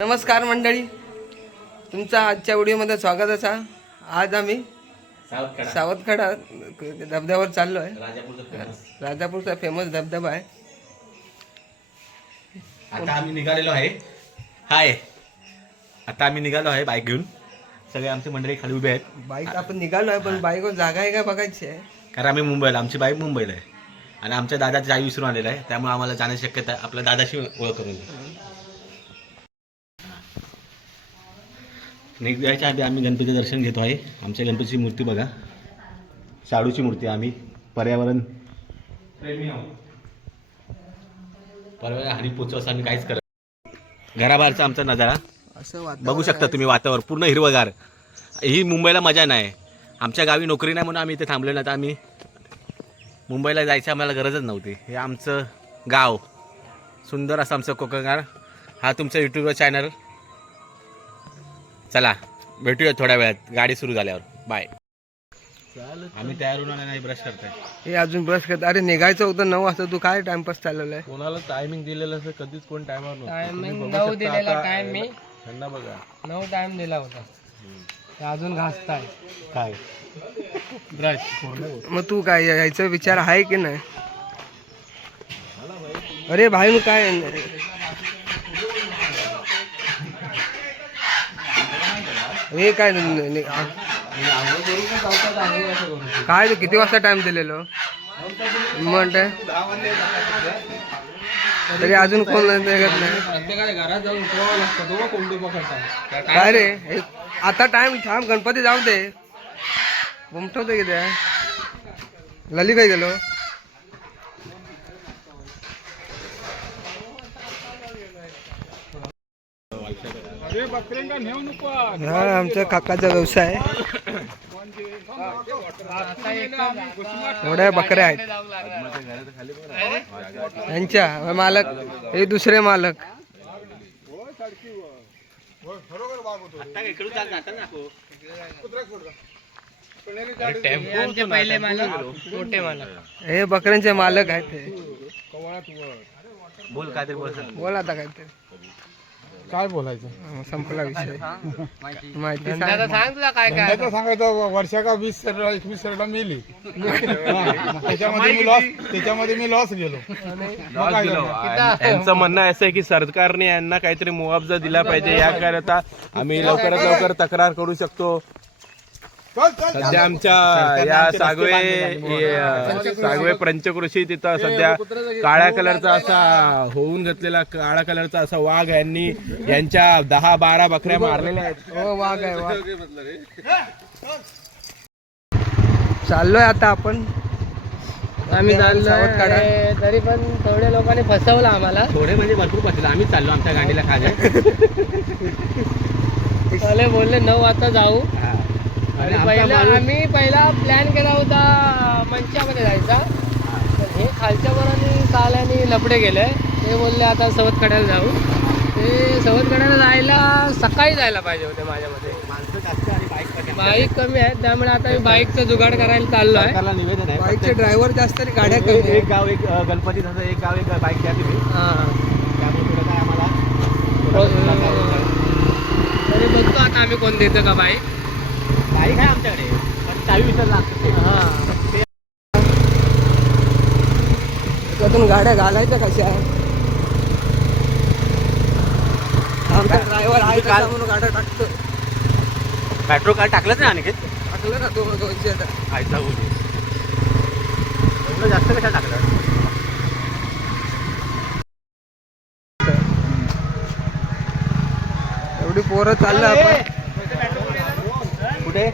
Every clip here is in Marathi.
नमस्कार मंडळी, तुमचा आजच्या व्हिडिओमध्ये स्वागत असा. आज आम्ही सावतखडा धबधब्यावर चाललो आहे. राजापूरचा फेमस धबधबा आहे. आता आम्ही निघालो आहे बाईक घेऊन. सगळे आमची मंडळी खाली उभे आहेत. बाईक आपण निघालो आहे, पण बाईकवर जागा आहे का बघायची आहे. कारण आम्ही मुंबईला, आमची बाईक मुंबईला आहे आणि आमच्या दादाची आई विसरून आलेला आहे. त्यामुळे आम्हाला जाण्याची शक्यता आहे. आपल्या दादाशी ओळख करून निघायच्या आधी आम्ही गणपतीचं दर्शन घेतो आहे. आमच्या गणपतीची मूर्ती बघा, शाडूची मूर्ती. आम्ही पर्यावरण प्रेमी आहोत. पर्यावरण हानी पोचव असं आम्ही काहीच करत. घराबाहेरचा आमचा नजारा असं बघू शकता तुम्ही. वातावरण पूर्ण हिरवगार. ही मुंबईला मजा नाही. आमच्या गावी नोकरी नाही म्हणून आम्ही इथे थांबलो. नाही तर आम्ही मुंबईला जायची आम्हाला गरजच नव्हती. हे आमचं गाव, सुंदर असं आमचं कोकणगार. हा तुमचा यूट्यूबवर चॅनल. चला भेटूया थोड्या वेळात गाडी सुरू झाल्यावर. बाय. आम्ही तयार होऊन नाही ब्रश करताय. हे अजून ब्रश करत. अरे निघायचं होतं 9 वाजता. तू काय टाइमपास चालवलाय? कोणाला टायमिंग दिलेलं असं कधीच कोण टायमर नव्हतं. टायमिंग 9 दिलेला टाइम मी त्यांना बघा 9 टाइम दिला होता. ते अजून घासताय काय ब्रश. मग तू काय यायचा विचार आहे की नाही? अरे भाई मग काय हे काय काय तू किती वाजता टाइम दिलेलो म्हणते? तरी अजून कोण निघत नाही. प्रत्येकाच्या घरात जाऊन उतरावं लागतं. तो कोंबडी पकडता काय रे आता टाइम थांब. गणपती जाऊ दे. उमटवते किती लली काय गेलो. हा आमच्या काकाचा व्यवसाय. एवढ्या बकऱ्या आहेत यांच्या मालक. हे दुसरे मालक. पहिले मालक मोठे मालक. हे बकऱ्यांचे मालक आहेत. ते बोल काय तरी बोल. बोल आता काय ते काय बोलायचं. संपला विषय. माहिती आता सांग तुला काय काय धंद्याचं सांगायचं. वर्षा का 20 सरला मेली. त्याच्यामध्ये मी लॉस गेलो. यांचं म्हणणं असं आहे की सरकारने यांना काहीतरी मुआवजा दिला पाहिजे. याकरता आम्ही लवकरात लवकर तक्रार करू शकतो. सध्या आमच्या या सागवे पंचकृषी तिथं सध्या काळ्या कलरचा असा होऊन घेतलेला काळा कलरचा असा वाघ यांनी यांच्या 10-12 बकऱ्या मारलेल्या आहेत. हो वाघ आहे वाघ. चाललोय आता आपण. आम्ही चाललोय तरी पण थोड्या लोकांनी फसवलं आम्हाला. थोडे म्हणजे भरपूर बसले. आम्ही चाललो आमच्या गाडीला खाजा. पहिले बोलले 9 वाजता जाऊ. आणि आम्ही पहिला प्लॅन केला होता मंचामध्ये जायचा. तर हे खालच्या वरांनी काल्याने लपडे गेले. ते बोलले आता सवतकड्याला जाऊ. ते सवतकड्याला जायला सकाळी जायला पाहिजे होते. माझ्यामध्ये माणसं जास्त आणि बाईक कमी आहेत. त्यामुळे आता मी बाईकचं जुगाड करायला चाललो आहे. सरकारला निवेदन आहे. बाईकचे ड्रायव्हर जास्त आणि गाड्या कमी आहेत. एक गाव एक गणपती झालं, एक गाव एक बाईक द्या तुम्ही. हां त्यामुळे थोडं काय आम्हाला तरी बघतो आता आम्ही कोण देतो का बाईक. बाईक आहे आमच्याकडे पण चावी विसरला लागते. त्यातून गाड्या घालायच्या कशा? आमचा ड्रायव्हर आहे का म्हणून गाड्या टाकतो. पेट्रोल कार टाकलंच नाही आणखी. टाकलं ना 200 आता. खायचा होऊ दे. एवढं जास्त कशा टाकलं? एवढी पोरं चाललं आपण. कुठे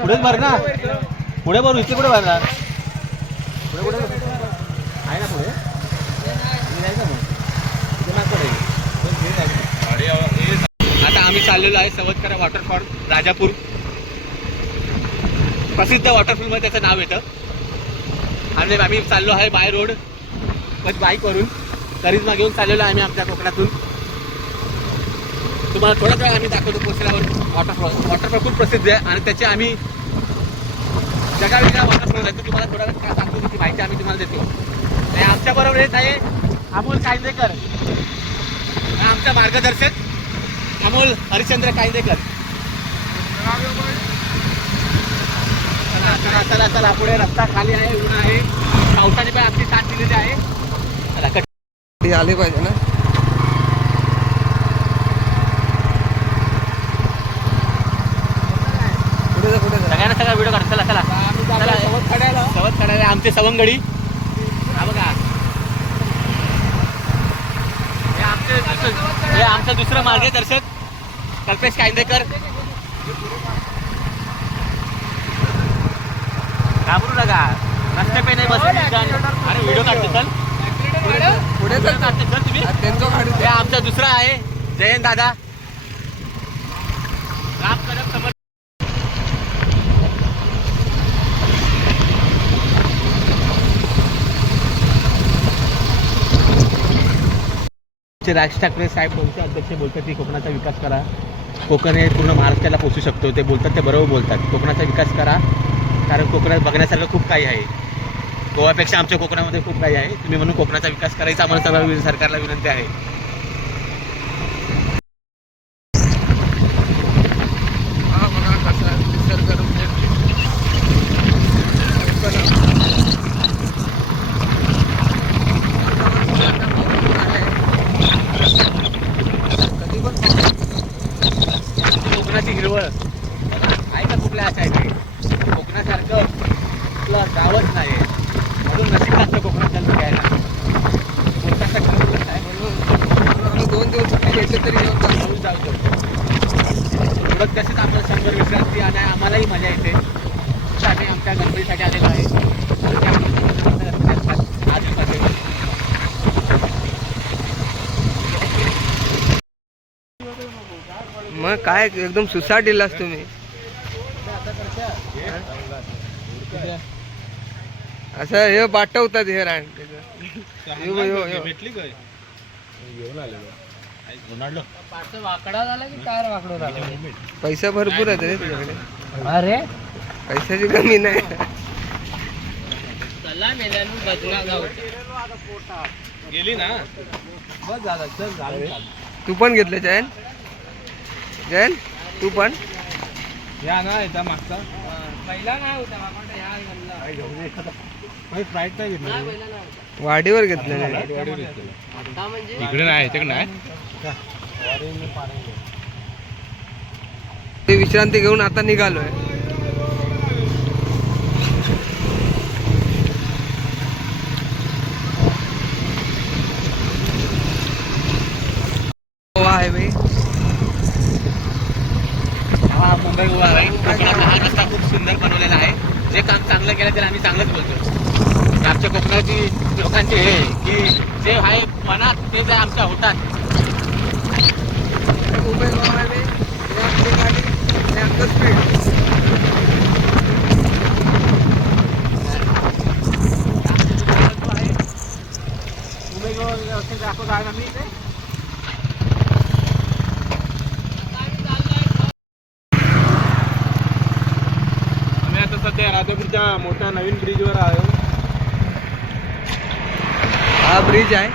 पुढेच भर ना. पुढे भरू. इथे कुठे भरणार? पुढे कुठे आहे ना पुढे. आता आम्ही चाललेलो आहे सवतकडा वॉटरफॉल राजापूर. प्रसिद्ध वॉटरफॉल मध्ये त्याचं नाव येतं. आणि आम्ही चाललो आहे बाय रोड बाईकवरून. करिश्मा घेऊन चाललेलो आहे आम्ही आमच्या कोकणातून. तुम्हाला थोड्याच वेळा आम्ही दाखवतो पोचल्यावर. वॉटरफॉल खूप प्रसिद्ध आहे आणि त्याचे आम्ही जगावेगळा वॉटरफॉल आहे. तुम्हाला थोडा वेळ दाखवतो. त्याची माहिती आम्ही तुम्हाला देतो. आणि आमच्याबरोबर येत आहे अमोल कायदेकर. आमचा मार्गदर्शक अमोल हरिश्चंद्र कायदेकर. चला चला चला चला, पुढे रस्ता खाली आहे, ऊन आहे, पावसाने पण आपली साथ दिलेली आहे. चला ती आली पाहिजे ना. पुढे जा पुढे जा. सगळ्यांना सगळा व्हिडिओ काढ. चला चला चला, सवत काढायला आमचे सवंगडी. हा बघा, हे आमचं दुसरं मार्गदर्शक कल्पेश कायंदेकर. घाबरू नका, रस्ते पे नाही बस. अरे व्हिडिओ काढतो चल, पुढे व्हिडिओ चल. काढतो चल तुम्ही. त्यांचं गाडी हे आमचा दुसरा आहे जयंत दादा. राम कदम समर्थ. राज ठाकरे साहेब बोलते, अध्यक्ष बोलतात की कोकणाचा विकास करा, कोकण हे पूर्ण महाराष्ट्राला पोचू शकतो. ते बोलतात, ते बरोबर बोलतात. कोकणाचा विकास करा, कारण कोकणात बघण्यासारखं खूप काही आहे. गोव्यापेक्षा आमच्या कोकणामध्ये खूप काही आहे. तुम्ही म्हणून कोकणाचा विकास करायचा आम्हाला सगळं सरकारला विनंती आहे. हा बघा कसा निसर्गरम्य. कधी पण कोकणाची हिरवळ आहे का कुठल्या अशा आहे. कोकणासारखं आपलं गावच नाही, म्हणून नशीब लागतं कोकणात घ्यायला. कोकणाचा खरंच आहे, म्हणून आम्ही 2 दिवस सुट्टी घेतली तरी येऊन जातो. जाऊ शकतो. थोडं तसेच आपलं शंभर विश्रांती आणि आम्हालाही मजा येते. आम्ही आमच्या गणपतीसाठी आलेलो आहे. आधीमध्ये मग काय एकदम सुसाट दिलास तुम्ही. असं हे पाठवतात हे रान भेटली काय घेऊन आलेलो. वाकडा झाला की टायर वाकडं झालं. पैसा भरपूर आहे रे तुझ्याकडे. अरे पैशाची कमी नाही. चला मेल्यानं बदला जाऊ. गेली ना. बस झालं, चल झालं. तू पण घेतलं जयन. जयन तू पण. या ना येता मागचा पहिला नाही होता बाबा, ह्या गल्ला. फ्लाईट नाही घेतली. नाही, पहिला नाही होता. वाडीवर घेतलं. आता म्हणजे इकडे नाही, तिकडे नाही. ते विश्रांती घेऊन आता निघालोय. गोवा हायवे. हा मुंबई गोवा आहे. कोकणातला हा रस्ता खूप सुंदर बनवलेला आहे. जे काम चांगलं केलं त्याला आम्ही चांगलंच बोलतो. आमच्या कोकणाची लोकांचे हे की जे आहे मनात ते जे आमच्या होतात. मुंबई गोवा हायवे. हे आपली गाडी आणि आमचं स्पीड. मुंबई गोवा व्यवस्थित दाखवत आहे आम्ही इथे. आम्ही आता सध्या राजापूरच्या मोठ्या नवीन ब्रिजवर आहे. हा ब्रिज आहे.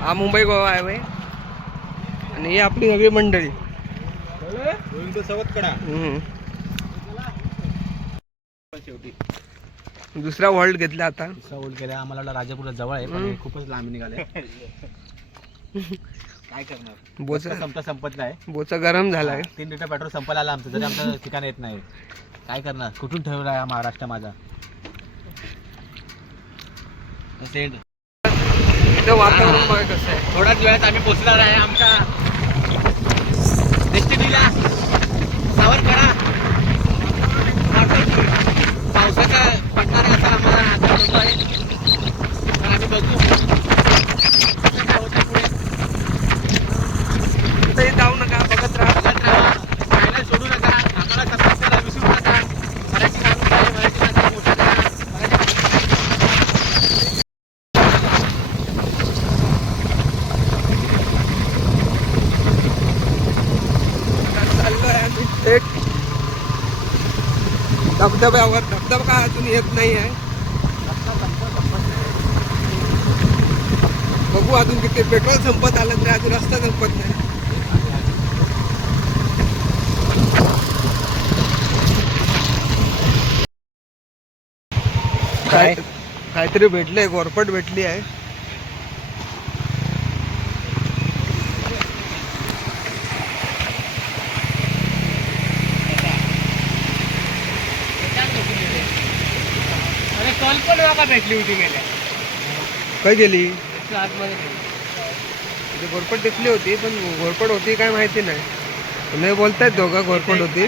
हा मुंबई गोवा हायवे. आणि ही आपली सगळी मंडळी. सवत कडा. शेवटी दुसरा वर्ल्ड घेतला आता. सवड केल्या. आम्हाला वाटलं राजापूरला जवळ आहे, पण हे खूपच लांब निघाले. काय करणार, बोचा संपत नाही. बोचा गरम झालाय. 3 लिटर पेट्रोल संपायला आलं आमचं, तरी आमचं ठिकाण येत नाही. काय करणार, कुठून ठेवला आहे महाराष्ट्र माझा. इथं वातावरण बघा कसं आहे. थोड्याच वेळात आम्ही पोहोचणार आहे आमच्या डेस्टिनीला, सावरकडा. पावसाचा पडणार आहे असं आम्हाला आशा होतो आहे. तर आम्ही बघू कसं काय होतं पुढे. कुठेही जाऊ नका, बघत राहा. बघत राहा, पाहायला सोडू नका. आम्हाला सबस्क्राईब करायला विसरू नका. मराठी माणूस आहे, मराठी माणसाला मोठं करा. चाललोय आम्ही थेट धबधब्यावर. धबधबा काय अजून येत नाही आहे. बघू बघू अजून किती पेट्रोल संपत आलं तरी अजून रस्ता संपत नाही. काय? काहीतरी भेटलंय, घोरपट भेटली आहे. अरे कल्पना बघा भेटली होती गेल्या काय गेली आतमध्ये गेली. म्हणजे घोरपट दिसली होती, पण घोरपट होती काय माहिती नाही. नाही बोलतायत दोघं घोरपट होती.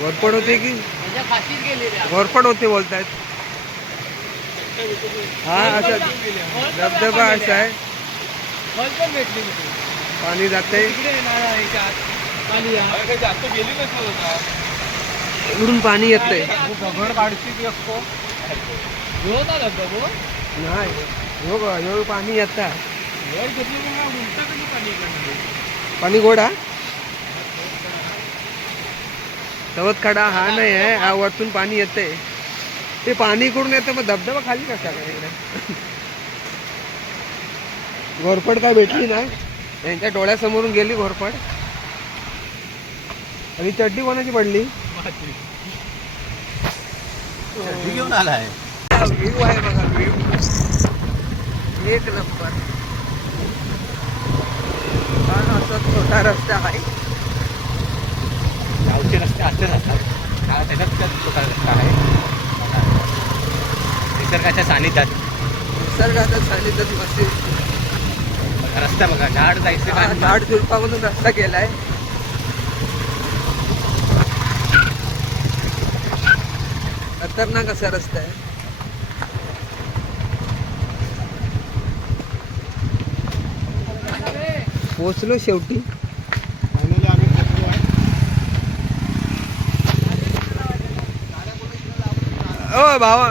घोरपट होती की म्हणजे फाशीच गेली रे. घोरपट होती बोलतायत. हा असं धबधबा असा आहे, फळ पण भेटली होती. पाणी जाते तिकडे नारळ ह्याच्या आत. खाली आहे. काही जास्त गेली नसत होता. इकडून पाणी येतंय. दगड काढची की असतो. ह्यो ना धबधबो? नाही ह्यो पाणी येतं. वर घेतली की मग उलटं कसं पाणी इकडनं? पाणी गोडा सवत खडा हा नाही आहे, हा वरतून पाणी येते. ते पाणी कुठून येतं, मग धबधबा खाली कसा काय इकडे? घोरपड काय भेटली नाही, त्यांच्या डोळ्यासमोरून गेली घोरपड. आणि चड्डी कोणाची पडली? चड्डी घेऊन आलाय. व्ह्यू आहे बघा, व्ह्यू एक नंबर. हा असा छोटा रस्ता आहे. गावचे रस्ते असेच असतात. हा त्याच्यात छोटा रस्ता आहे. निसर्गाच्या सानिध्यात निसर्गाचा सानिध्यात मस्त रस्ता बघा. झाड जायचं काय झाड झुडपामधून रस्ता केलाय. खतरनाक असा रस्ता आहे. पोचलो शेवटी. फायनली आम्ही पोहोचलो आहे. ओ भावा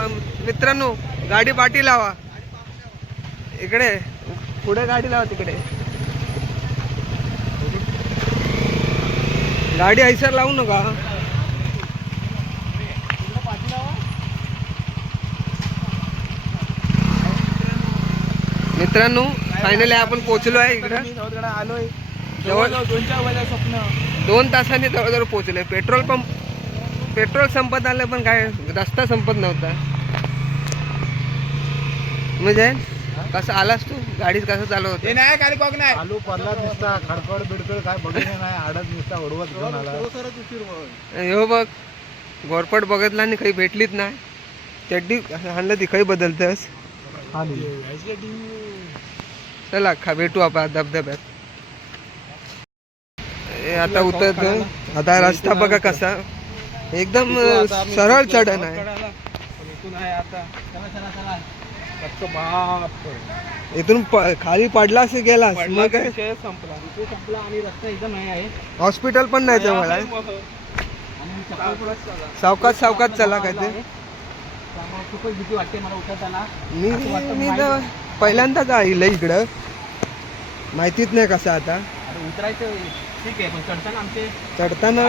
मित्रांनो, गाडी पाठी लावा इकडे, पुढे गाडी लावा तिकडे. गाडी ऐसर लावू नका. मित्रांनो फायनली आपण पोहोचलो आहे इकडं. आलोय. जवळ 2-4 वाजा स्वप्न. 2 तासांनी जवळजवळ पोहोचलोय. पेट्रोल संपत आलं, पण काय रस्ता संपत नव्हता. म्हणजे कसं आलास तू? गाडीत कसं चालू होतं? नाही काय बघ नाही. आलू पडला दिसता, खडखड बिडकड काय बघितलं नाही. आडत दिसता ओढवत घेऊन आला. हो बघ, घोरपट बघितला आणि काही भेटलीच नाही. चड्डी हाणलं ती काही बदलतस. चला भेटू आपण धबधब्यात. आता उतरतो. आता रस्ता बघा कसा, एकदम सरळ चढण आहे. इथून खाली पडलास की गेलास मग काय संपला आणि रस्ता एकदम नाही आहे. हॉस्पिटल पण नाही जवळ आहे. सावकाश सावकाश चला काय ते. खूपच भीती वाटते मला उतरताना. मी तर पहिल्यांदाच आले इकडं, माहितीच नाही कसं. आता उतरायचं ठीक आहे, पण चढताना आमचे चढताना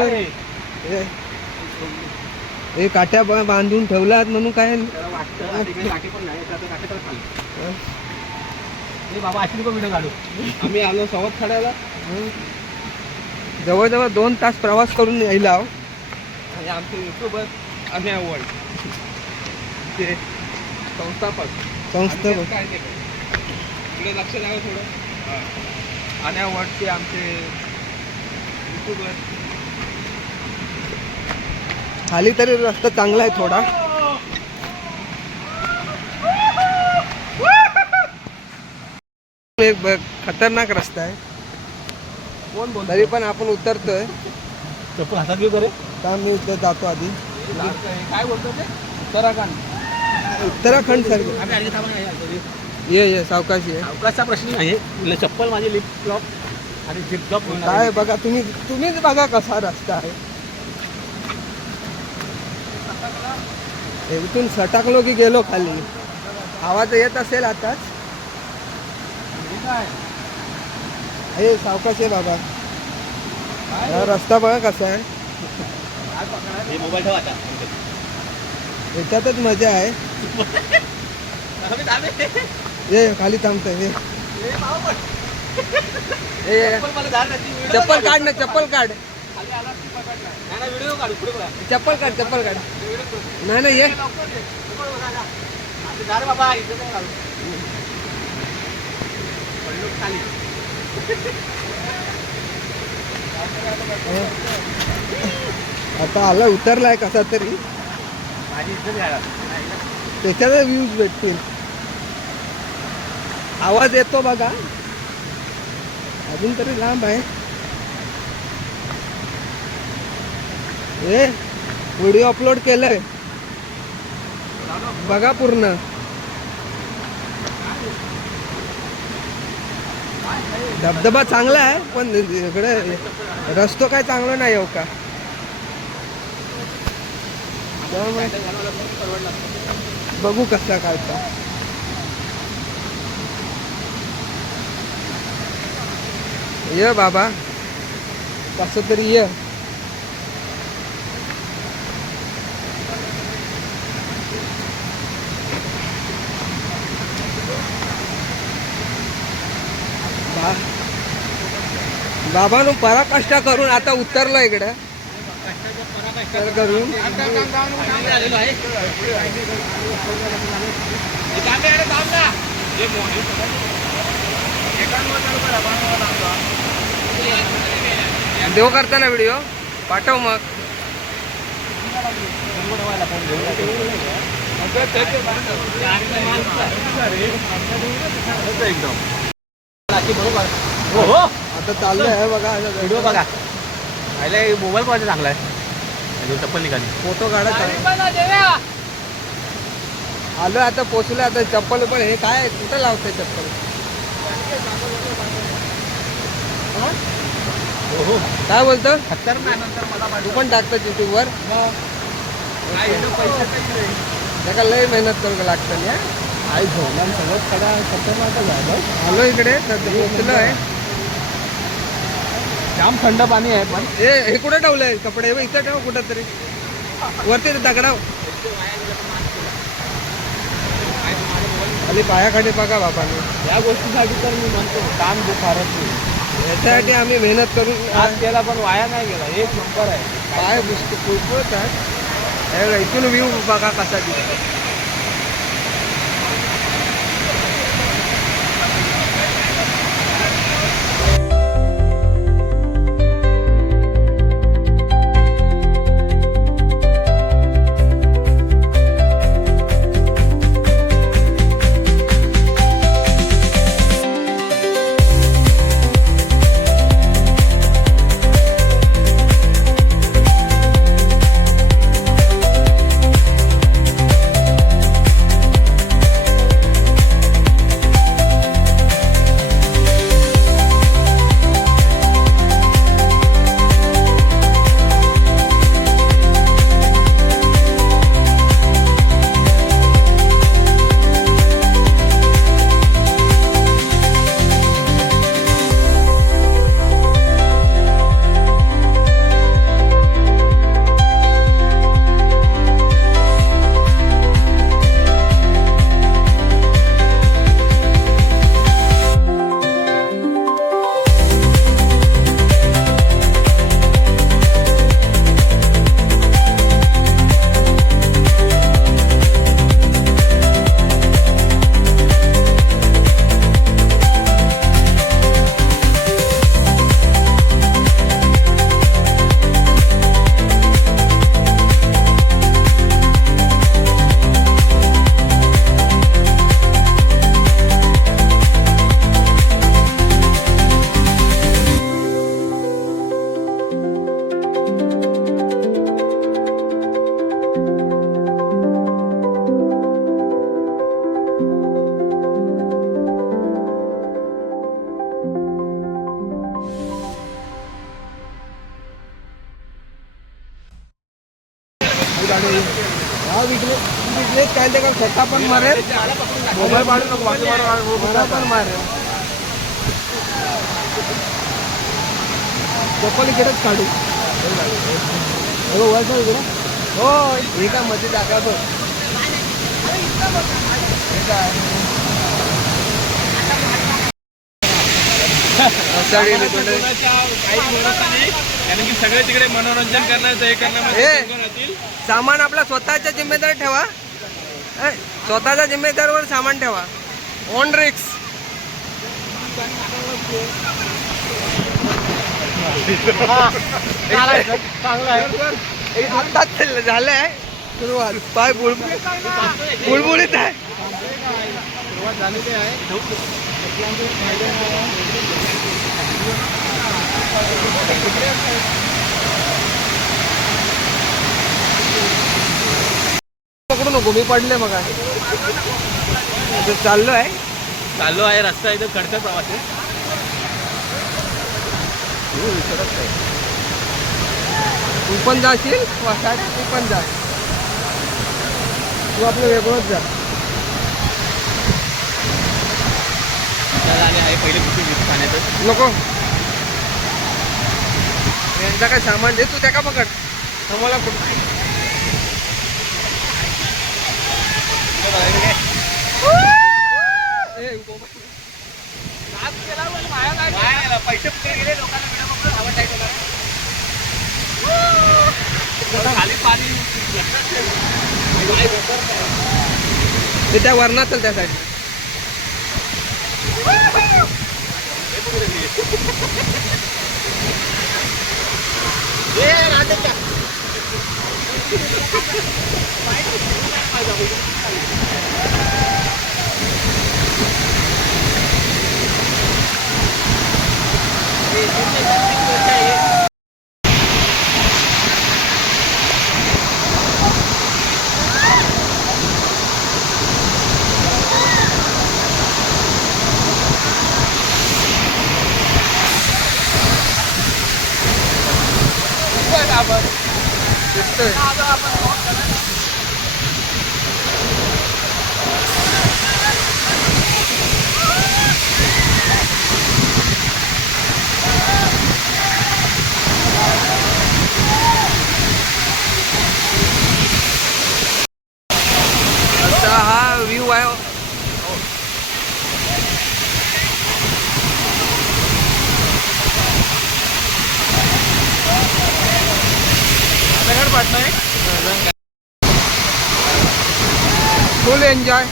हे काट्या बांधून ठेवलात म्हणून काय. वाटतं काठी पण नाही. काठी तर खाली. हे बाबा अशी व्हिडिओ काढू. आम्ही आलो सवत खड्याला. जवळजवळ 2 तास प्रवास करून यायला. आणि आमचे युट्यूबर आम्ही अवॉर्ड ते संस्थापक संस्था काय ते इकडे लक्ष द्यावं थोडं. आणि अवॉर्डचे आमचे युट्यूबर. खाली तरी रस्ता चांगला आहे थोडा. एक खतरनाक रस्ता आहे. कोण बोल तरी पण आपण उतरतोय. चप्पल हातात घेऊ करे. का मी उतर जातो आधी. काय बोलतो ते उत्तराखंड सर. आम्ही आली थांबा. ये सावकाश ये. अवकाशचा प्रश्न नाही. चप्पल माझी लिप फ्लॉप आणि झिप फ्लॉप काय बघा तुम्हीच बघा कसा रस्ता आहे. इथून सटाकलो की गेलो खाली. आवाज येत असेल आताच. हे सावकाश आहे बाबा. हा रस्ता बघा कसा आहे. मोबाईल ठेवा आता. याच्यातच मजा आहे. ये खाली थांबतोय ये. ये चप्पल काढ ना, चप्पल काढ, व्हिडिओ काढू पुढे बघा. चप्पल काढ, चप्पल काढ. नाही नाही ये. जा रे बाबा, इथं नाही घालू. पडलो खाली. आता आला उतरलाय कसा तरी, माझी इज्जत घ्यायला. त्याच्यात व्ह्यूज भेटतील. आवाज येतो बघा, अजून तरी लांब आहे. ए व्हिडिओ अपलोड केलाय बघा पूर्ण. धबधबा चांगला आहे पण इकडे रस्तो काय चांगला नाही हो का, त्यामुळे बघू कसा काढता. ये बाबा कसं तरी ये. बाबानु पराकष्टा करून आता उतरलो इकडे करून. देव करताना व्हिडिओ पाठव मग. आता चाललंय आहे बघा, व्हिडिओ बघा. पाहिलं मोबाईल कोणाचा चांगला आहे, चप्पल निघाली. फोटो काढा. आलोय आता, पोचलोय आता. चप्पल पण हे काय कुठं लावतंय चप्पल, काय बोलतो तू पण टाकतो युट्यूब वर. त्याला लय मेहनत करू लागतं. आई झोला सगळं खडा खतरनाक झालं. आलो इकडे पोचलो आहे. जाम थंड पाणी आहे पण. हे कुठं ठेवलंय कपडे, इथं ठेव कुठं तरी वरती दगडाव खाली पायाखाली बघा बाबांनी. या गोष्टीसाठी तर मी म्हणतो काम दुखारत नाही. याच्यासाठी आम्ही मेहनत करून आज केला पण वाया नाही गेला. एक नंबर आहे. पाय पुस्तक पुळपुळतात. इथून व्ह्यू बघा कसा दिसतो. विकलेच काय ते का स्वतः पण मारेल, मोबाईल पाडू नको, बाकी मला पण मारेल. चप्पल इकडेच काढू. हो वरचा इकडे. हो एका मध्ये जागा बघ. वसाडी सामानाच्या लोखंडे. कोणाच्या काही भरोसा नाही, कारण की सगळे तिकडे मनोरंजन करण्याचं हे करण्यामध्ये ए. दंग राहतील. सामान आपला स्वतःच्या जिम्मेदार ठेवा. स्वतःच्या जिम्मेदारीवर सामान ठेवा. ऑन रिक्स. आत्ताच झालंय सुरुवात. पाय बुळबुळीत आहे. सुरुवात झालेली आहे. पकडू नको, मी पडले मग. चाललो आहे. चाललो आहे, रस्ता एकदम खडतर प्रवास आहे. तू पण जाशील वासात, तू पण जा. तू आपलं वेगळंच जा. आणि आहे पहिले कुठे खाण्याचं नको, यांचा काय सामान दे, तू त्या का पकड. मला पैसे कुठे गेले लोकांना खाली पाणी ते त्या वरणात चल त्यासाठी. असा हा व्ह्यू आहे. फुल एन्जॉय.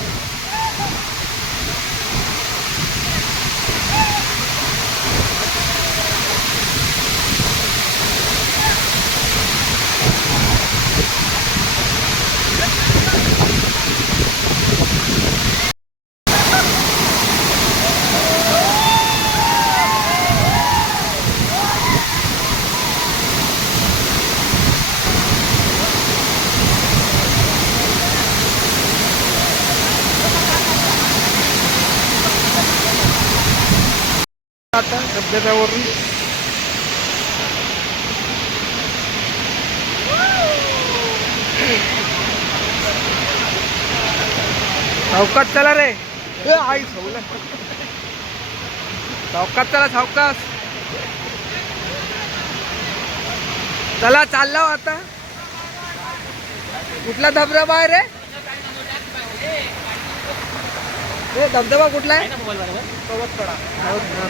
आता धबधब्यावरून सावकाश चला रे. आई सवलं. सावकाश चला, सावकाश चला. चालला आता. कुठला धबधबा आहे रे? हे धबधबा कुठला आहे?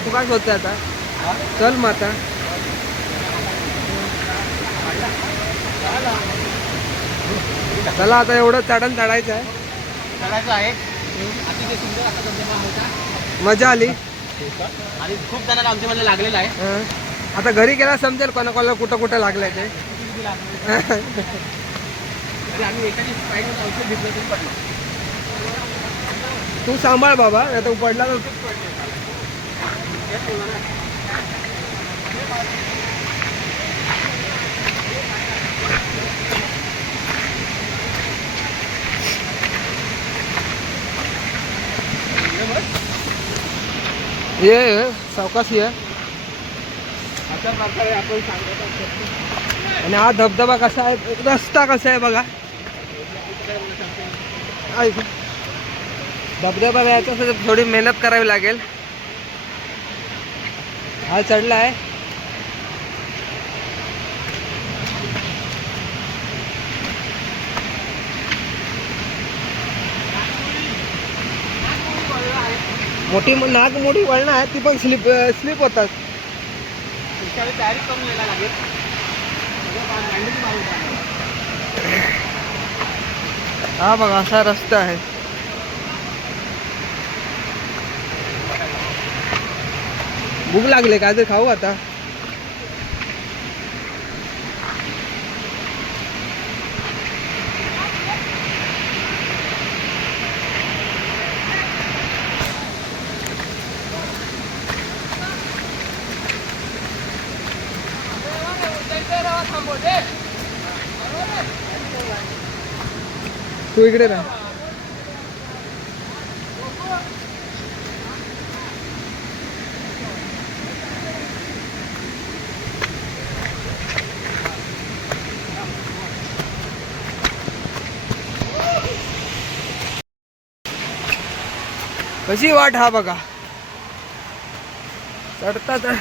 तू काय शोधतोय आता? चल मग आता. चला आता एवढं चढण चढायचं आहे. अतिशय सुंदर असा धबधबा होता. मजा आली. आणि खूप जणांना आमच्या मला लागलेला आहे. हं. आता घरी गेला समजेल कोणाकोणाला कुठं कुठं लागलंय ते. आम्ही एकाने साईडवर औषध घेतलं तरी पडलं. तू सांभाळ बाबा, आता पडला तर. ये सावकाश ये. अशा प्रकारे आपण सांगत असतो. आणि हा धबधबा कसा आहे, रस्ता कसा आहे बघा. ऐक, धबधबा यायचं थोडी मेहनत करावी लागेल. हा चढला आहे. मोठी नाग मोठी वळणं आहे, ती पण स्लिप होतात. पुढच्या वेळी तयारी करून यायला लागेल. सगळं मांडणी मारून टाकणार. हा बघा असा रस्ता आहे. भूक लागले काय तर खाऊ आता. तू इकडे राहा. कशी वाट हा बघा चढता चढ.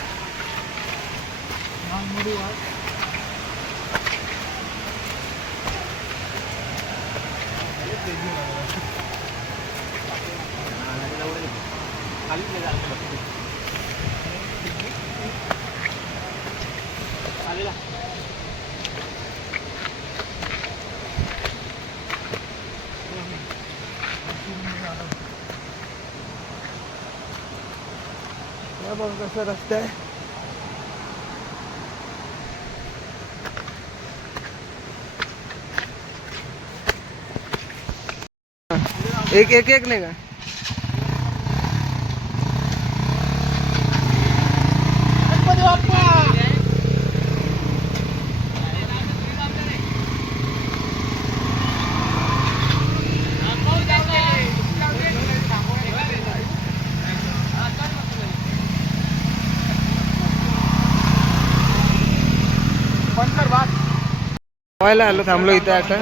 या बघ कसं रस्ता आहे. एक एक एक नाही का. खावायला आलो थांबलो इथं आता.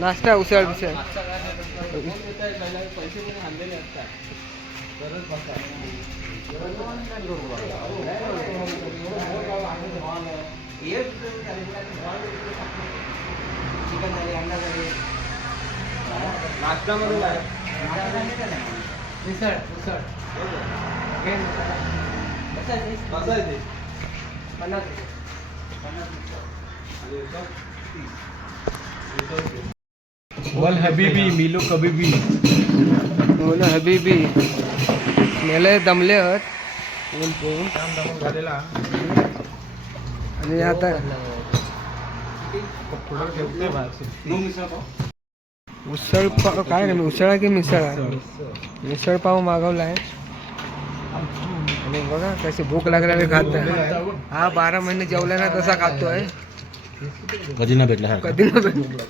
नाश्ता उसळ बिसळ. नाश्त्यामध्ये काय मिसळ मिसळ कसं आहे ते 50. बोल हबीबी मिलो कभी भी. बोला हबीबी मेले दमले आहेत ऊन पोहून. झालेला आणि आता थोडं ठेवते बाहेर. उसळ पाव काय नाही उसळ आहे की मिसळ आहे. मिसळ पाव मागवला आहे. आणि बघा कशी भूक लागल्याने खात हा 12 महिने जेवला ना तसा खातोय. कधी ना भेटला कधी ना भेटला.